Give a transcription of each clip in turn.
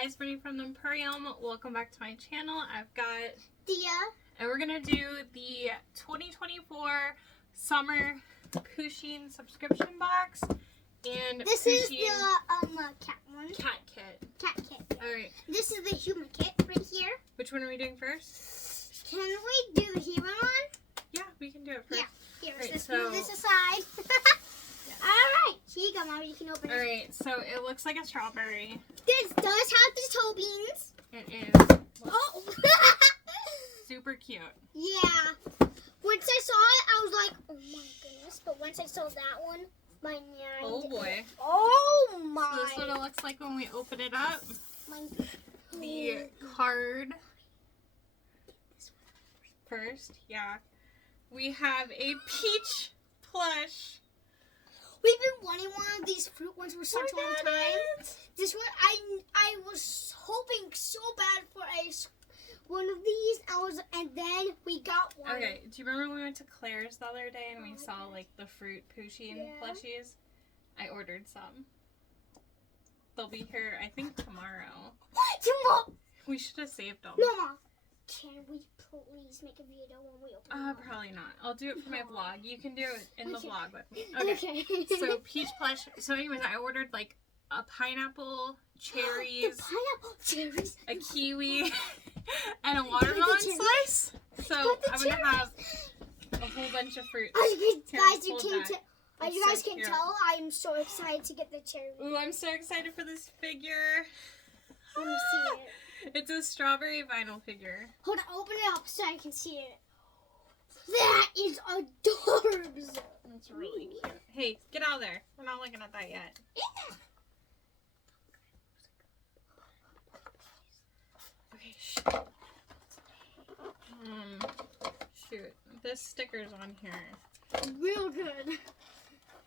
Hi, it's Brittany from the Emporium. Welcome back to my channel. I've got Thea. And we're going to do the 2024 summer Pusheen subscription box. And this Pusheen is the cat one. Cat kit. Cat kit. Yeah. Alright. This is the human kit right here. Which one are we doing first? Can we do the human one? Yeah, we can do it first. Yeah. Here, Right, let's so- move this aside. Yes. Alright. Here you go, Mommy. You can open it. Alright, so it looks like a strawberry. This does have the toe beans. It is. Oh. Super cute. Yeah. Once I saw it, I was like, oh my goodness. But once I saw that one, my mind. Oh boy. Oh my. So this is what it looks like when we open it up. My. The card first, yeah. We have a peach plush. We've been wanting one of these fruit ones for such a long Look at time. it. This one, I was hoping so bad for one of these. And then we got one. Okay, do you remember when we went to Claire's the other day and we saw like the fruit Pusheen plushies? I ordered some. They'll be here, I think, tomorrow. Tomorrow. We should have saved them. Mama, can we please make a video when we open them? Probably not. I'll do it for my vlog. You can do it in the Okay. vlog with me. Okay. So peach plush. So anyways, I ordered like a pineapple, cherries, The pineapple cherries. a kiwi, and a watermelon slice. So I'm gonna have a whole bunch of fruit. Guys, you hold can't that. tell. You It's guys so can cute. tell. I'm so excited to get the cherry. Ooh, I'm so excited for this figure. Let me see it. It's a strawberry vinyl figure. Hold on, open it up so I can see it. That is adorable. It's really cute. Hey, get out of there. We're not looking at that yet. Yeah. Okay, shoot. This sticker's on here. Real good.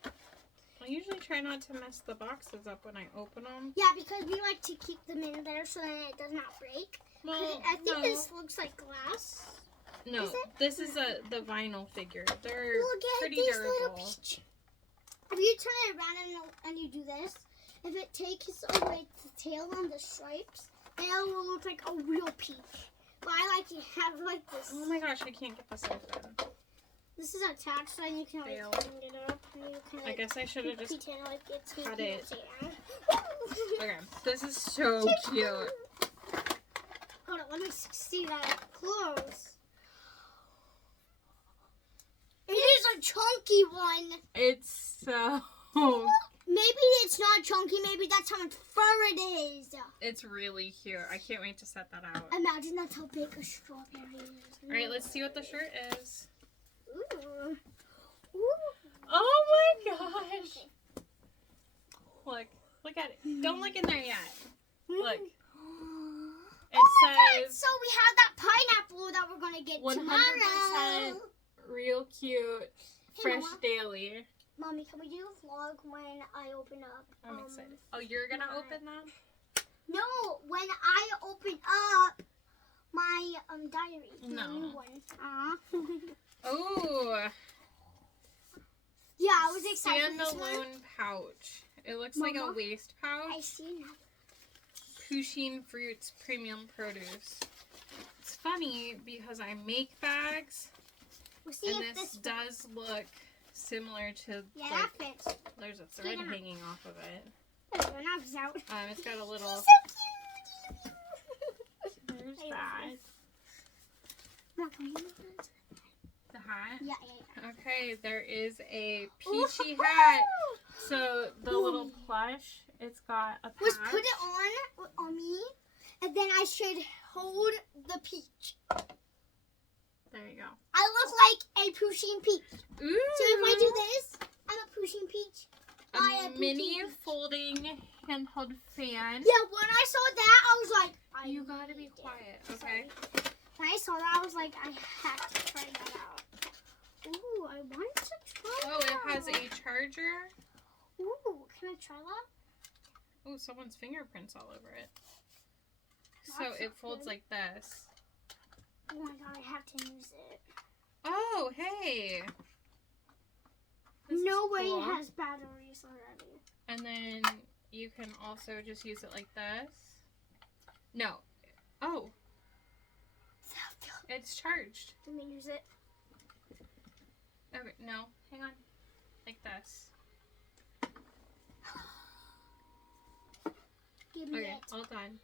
I usually try not to mess the boxes up when I open them. Yeah, because we like to keep them in there so that it does not break. Well, I think no. this looks like glass. No, Is it? this is the vinyl figure. They're Look at pretty this durable. little peach. If you turn it around and you do this, if it takes away the tail on the stripes, then it will look like a real peach. But I like to have like this. Oh my gosh, I can't get this open. This is attached, so you can like Fail. bring it up. And you can, I like, guess I should have just pretend like it's cut making it. down. Okay, this is so cute. Hold on, let me see that up close. It is a chunky one. It's so... Maybe it's not chunky. Maybe that's how much fur it is. It's really cute. I can't wait to set that out. Imagine that's how big a strawberry is. Alright, let's see what the shirt is. Ooh. Ooh. Oh my gosh! Look at it. Don't look in there yet. Look. It says So we have that pineapple that we're gonna get 100% tomorrow. real cute, fresh Mama. daily. Mommy, can we do a vlog when I open up? I'm excited. Oh, you're gonna my- open them? No, when I open up my diary. No. The new one. Oh, Yeah, I was excited for this one. standalone pouch. It looks like a Mama, waist I pouch. see now. Pusheen Fruits Premium Produce. It's funny because I make bags, We'll see and if this this does look similar to, Yeah, like, that fits. there's a thread Take 'em out. hanging off of it. There's one knob's out. It's got a little, So cute. there's that, Mom, can we move that? the hat. Yeah. Okay, there is a peachy Ooh. hat. So the little plush, it's got a patch. Let's put it on me, and then I should hold the peach. There you go. I look like a Pusheen peach. Ooh. So if I do this, I'm a Pusheen peach. I a am mini Pusheen peach. folding handheld fan. Yeah, when I saw that, I was like, You gotta be quiet, okay? When I saw that, I was like, I have to try that out. Ooh, I want to try Oh, it has that. a charger. Ooh, can I try that? Oh, someone's fingerprints all over it. So That's it not folds good. like this. Oh my god, I have to use it. Oh, hey. This is No way cool. it has batteries already. And then you can also just use it like this. No. Oh. It's charged. Let me use it. Okay, no. Hang on. Like this. Give me Okay, it. all done.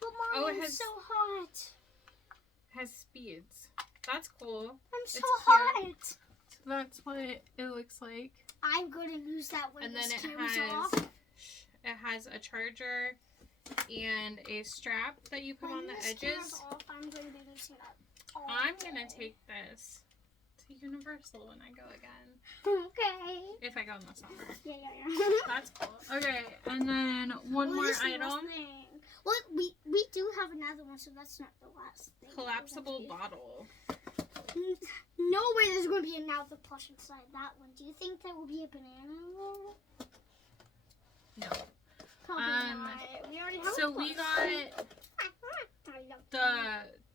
But Mom, Oh, it it's has- so hot. Has speeds. That's cool. I'm so It's hot. cute. So that's what it looks like. I'm going to use that when And this then it camera's has off. a charger and a strap that you put on the When this camera's edges. off, I'm going to be using that. all I'm day. gonna take this to Universal when I go again. Okay. If I go in the summer. Yeah. That's cool. Okay, and then one Well, more this is the last item. thing. Well, we do have another one, so that's not the last thing. Collapsible bottle. No way there's going to be another plush inside that one. Do you think there will be a banana in there? No. Probably not. We already have So a plush. we got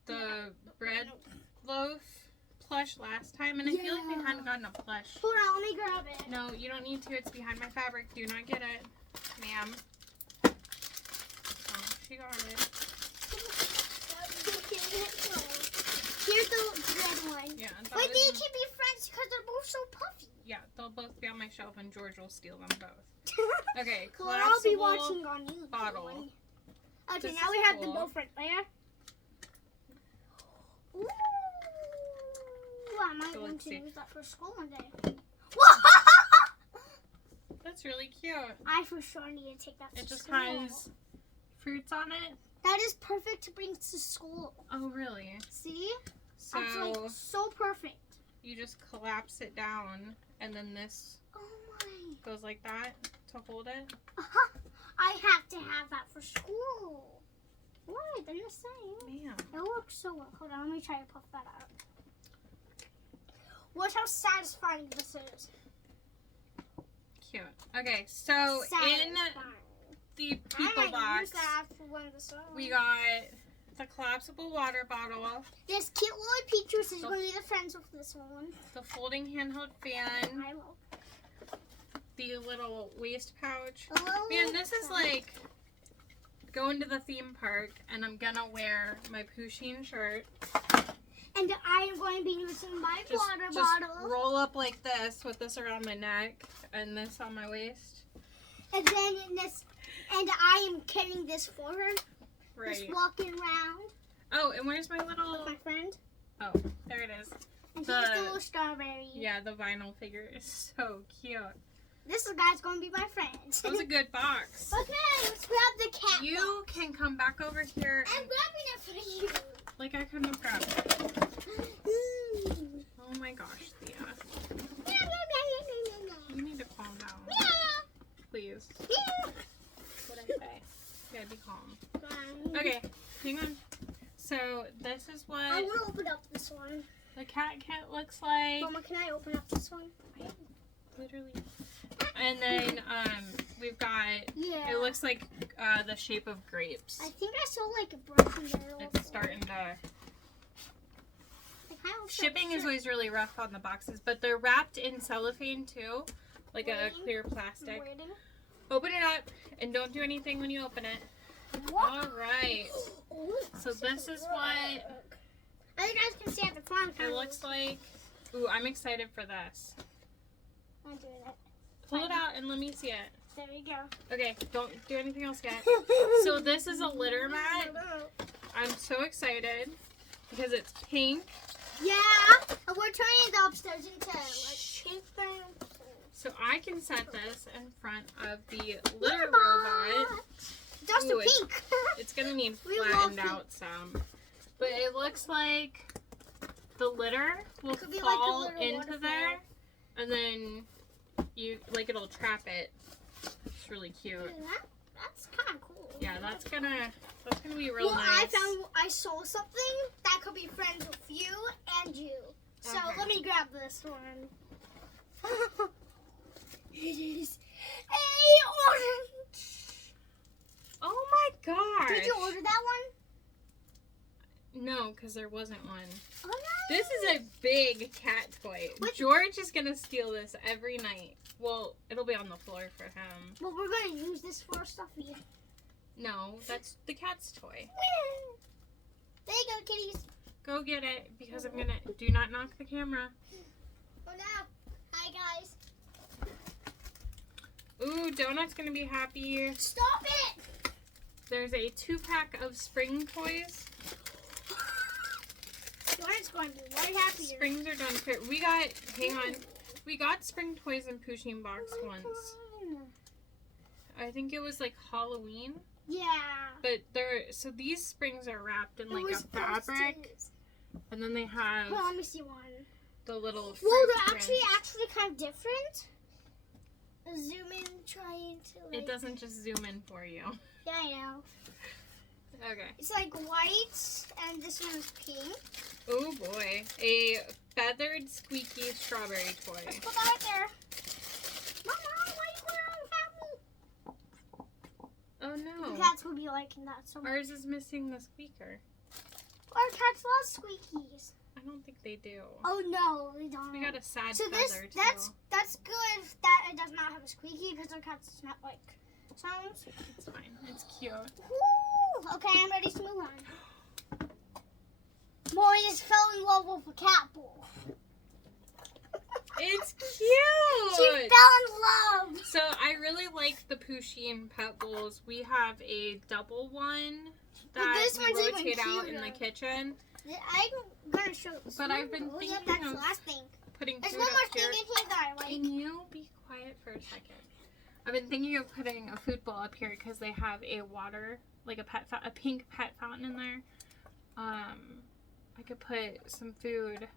the bread loaf plush last time, and I feel like we Yeah. hadn't gotten a plush. Hold on, let me grab it. No, you don't need to. It's behind my fabric. Do not get it, ma'am. Oh, she got it. Here's the red one. Yeah. that Wait, was- they can be friends because they're both so puffy. Yeah, they'll both be on my shelf, and George will steal them both. Okay, Well, I'll be collapsible watching on you. bottle. Okay, This now is we have cool. them both right there. Ooh, I might So want let's to see. use that for school one day. That's really cute. I for sure need to take that to It just school. has fruits on it. That is perfect to bring to school. Oh, really? See? So That's like so perfect. you just collapse it down, and then this Oh my. goes like that to hold it. I have to have that for school. Why? They're the same. Man. It works so well. Hold on, let me try to puff that out. Watch how satisfying this is. Cute. Okay, so in the I people might box, use that for one of the songs. we got the collapsible water bottle, This cute little Peaches is going to be the friends of this one. the folding handheld fan, I love. the little waist pouch. Oh, Man, this is like going to the theme park, and I'm gonna wear my Pusheen shirt. And I am going to be using my water Just bottle. roll up like this with this around my neck and this on my waist. And then in this, and I am carrying this for her. Right. Just walking around Oh, and where's my little? with my friend. Oh, there it is. And The- here's the little strawberry. Yeah, the vinyl figure is so cute. This guy's going to be my friend. That was a good box. Okay, let's grab the cat. You can come back over here. I'm grabbing it for you. Like I couldn't have grabbed it. Mm. Oh my gosh, Thea. Meow, meow, meow, meow, meow, You need to calm down. meow. Please. Meow. What'd I say? Yeah, be calm. Meow. Okay, hang on. So this is I what want to open up this one. the cat kit looks like. Mama, can I open up this one? Literally. And then we've got, Yeah. it looks like the shape of grapes. I think I saw like a brush in there. It's starting to, shipping is always really rough on the boxes, but they're wrapped in cellophane too, like a Waiting. clear plastic. Waiting. Open it up and don't do anything when you open it. What? All right. Oh, So this is what I think you guys can see at the front. it looks like. Ooh, I'm excited for this. I'm doing it. Pull it out and let me see it. There we go. Okay, don't do anything else yet. So this is a litter mat. I'm so excited because it's pink. Yeah, and we're turning it upstairs into like pink thing. So I can set this in front of the litter robot. Just Ooh, a pink. It's gonna need We love flattened pink. out some. But it looks like the litter will Could be like a fall little into waterfall. there, and then it'll trap it. It's really cute. That's kind of cool. Yeah, that's gonna be real Well, nice. I saw something that could be friends with you and you. So Okay. let me grab this one. It is a orange. Oh my gosh! Did you order that one? No, because there wasn't one. Oh no. This is a big cat toy. What? George is gonna steal this every night. Well, it'll be on the floor for him. Well, we're gonna use this for stuffy. No, that's the cat's toy. There you go, kitties. Go get it, because I'm gonna... Do not knock the camera. Oh no. Hi, guys. Ooh, Donut's gonna be happy. Stop it! There's a 2-pack of spring toys. Donut's going to be right happy. Springs are done. We got... Hang on. We got spring toys in Pusheen box once. I think it was like Halloween. Yeah. But so these springs are wrapped in like a fabric. And then they have Well, let me see one. the little fruit Well, they're prints. actually kind of different. Zoom in, trying to like... It doesn't just zoom in for you. Yeah, I know. Okay. It's like white, and this one's pink. Oh boy. A feathered squeaky strawberry toy. Let's put that right there. Mama, why you wearing happy? Oh no. The cats will be liking that so much. Ours is missing the squeaker. Our cats love squeakies. I don't think they do. Oh no, they don't. We got a sad So feather too. that's good that it does not have a squeaky because our cats do not like sounds. It's fine. It's cute. Woo! Okay, I'm ready to move on. Maury just fell in love with a cat ball. It's cute! She fell in love! So I really like the Pusheen pet bowls. We have a double one that this we one's even rotate out in the cuter. kitchen. I'm gonna show this. But I've been Oh, thinking yep, that's of the last thing. putting There's food one up more thing here. in here that I like. Can you be quiet for a second? I've been thinking of putting a food bowl up here because they have a water, like a pink pet fountain in there. I could put some food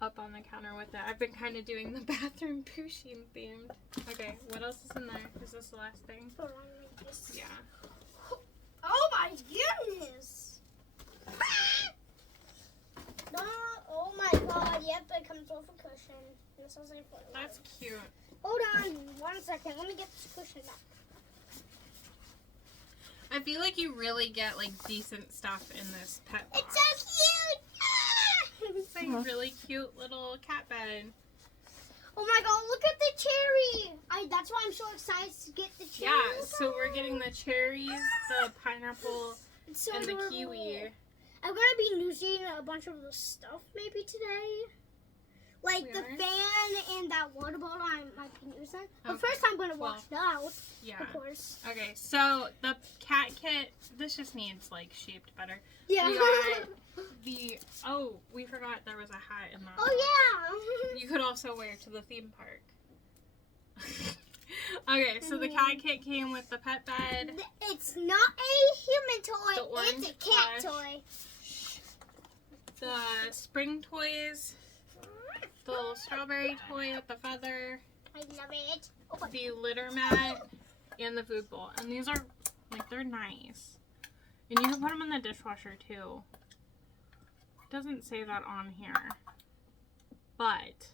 up on the counter with it. I've been kind of doing the bathroom Pusheen themed. Okay, what else is in there? Is this the last thing? Hold on, like this. Yeah. Oh my goodness! Oh my god, yep, it comes off a cushion. This was like That's cute. Hold on 1 second, let me get this cushion back. I feel like you really get like decent stuff in this pet box. It's so cute! Ah! It's like a really cute little cat bed. Oh my god, look at the cherry! That's why I'm so excited to get the cherry. Yeah, so we're getting the cherries, the pineapple, It's so and the adorable. kiwi. I'm gonna be using a bunch of the stuff maybe today. Like We the are? fan and that water bottle I might be using. But Okay. first I'm gonna wash it out, Yeah. of course. Okay, so the cat kit, this just needs like shaped better. Yeah. We got we forgot there was a hat in that. Oh yeah. You could also wear to the theme park. Okay, so the cat kit came with the pet bed, It's not a human The toy, orange it's a cat plush. toy. the spring toys, the little strawberry toy with the feather, I love it. Oh, the litter mat, and the food bowl. And these are, like, they're nice. And you can put them in the dishwasher, too. It doesn't say that on here. But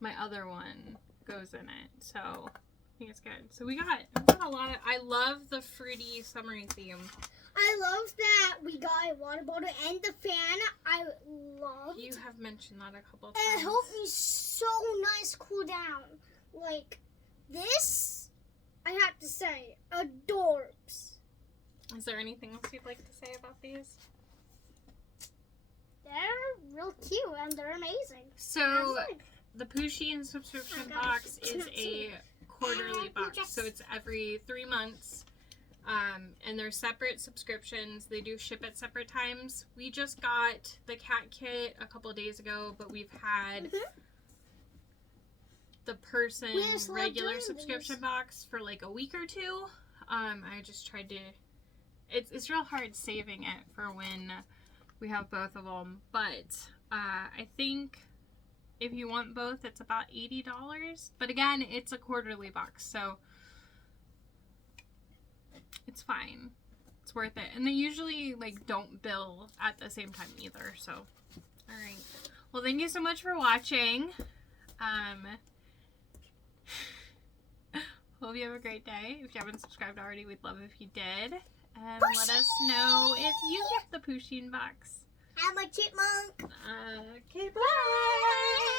my other one goes in it. So, I think it's good. So we got a lot of... I love the fruity summery theme. I love that we got a water bottle and the fan. I love. You have mentioned that a couple of And it times. helped me so nice cool down. Like, this, I have to say, adorbs. Is there anything else you'd like to say about these? They're real cute and they're amazing. So, the Pusheen subscription Oh, gosh, box it's is not a quarterly box. Yes. So, it's every 3 months. And they're separate subscriptions. They do ship at separate times. We just got the cat kit a couple of days ago, but we've had the person We just love regular doing subscription these. box for like a week or two. I just tried to... It's real hard saving it for when we have both of them. But I think if you want both, it's about $80. But again, it's a quarterly box, so it's fine. It's worth it. And they usually like don't bill at the same time either. So, all right. Well, thank you so much for watching. Hope you have a great day. If you haven't subscribed already, we'd love if you did. And let us know if you get the Pusheen box. I'm a chipmunk. Okay, bye.